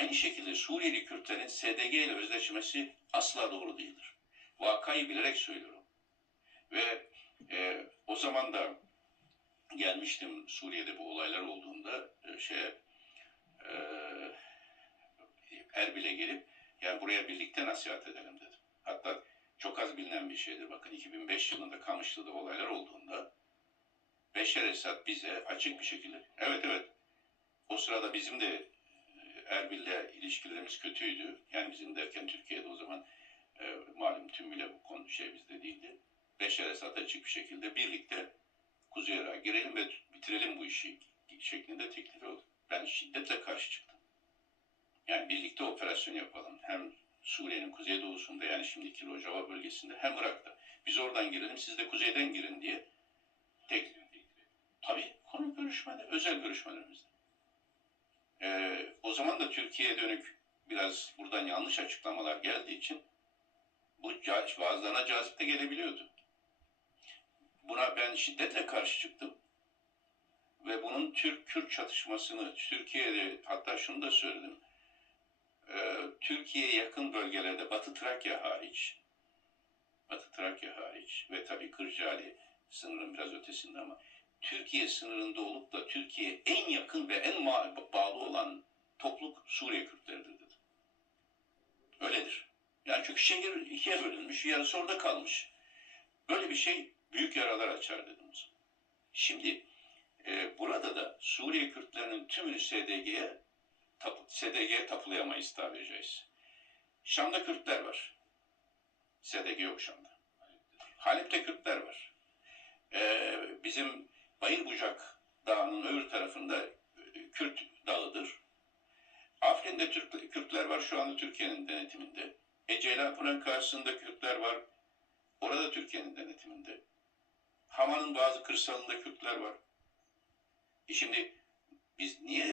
Aynı şekilde Suriyeli Kürtlerin SDG ile özdeşmesi asla doğru değildir. Vakayı bilerek söylüyorum. Ve e, o zaman da gelmiştim Suriye'de bu olaylar olduğunda e, şeye e, Erbil'e gelip yani buraya birlikte nasihat edelim dedim. Hatta çok az bilinen bir şeydir. Bakın 2005 yılında Kamışlı'da olaylar olduğunda Beşer Esad bize açık bir şekilde evet evet o sırada bizim de Erbil'le ilişkilerimiz kötüydü. Yani bizim derken Türkiye'de o zaman e, malum tümüyle bu konu şey bizde değildi. Beşer Esad açık bir şekilde birlikte Kuzey Irak'a girelim ve bitirelim bu işi şeklinde teklif oldu. Ben şiddetle karşı çıktım. Yani birlikte operasyon yapalım. Hem Suriye'nin kuzeydoğusunda yani şimdiki Rojava bölgesinde hem Irak'ta. Biz oradan girelim siz de kuzeyden girin diye tek tabii konu görüşmede, özel görüşmelerimizde. Zaman da Türkiye'ye dönük biraz buradan yanlış açıklamalar geldiği için bu bazılarına cazip de gelebiliyordu. Buna ben şiddetle karşı çıktım. Ve bunun Türk-Kürt çatışmasını Türkiye'de hatta şunu da söyledim. Ee, Türkiye'ye yakın bölgelerde Batı Trakya hariç Batı Trakya hariç ve tabii Kırcaali sınırın biraz ötesinde ama Türkiye sınırında olup da Türkiye'ye en yakın ve en bağlı olan topluluk Suriye Kürtleridir dedi. Öyledir. Yani çünkü şehir ikiye bölünmüş, yarısı orada kalmış. Böyle bir şey büyük yaralar açar dedim. Şimdi e, burada da Suriye Kürtlerinin tümünü SDG'ye tapu, SDG'ye tapulayamayız tabiri caizse. Şam'da Kürtler var. SDG yok Şam'da. Halep'te Kürtler var. Ee, bizim Bayırbucak Dağı'nın öbür tarafında var şu anda Türkiye'nin denetiminde. E Ceylanpınar'ın karşısında Kürtler var. Orada Türkiye'nin denetiminde. Hama'nın bazı kırsalında Kürtler var. E şimdi biz niye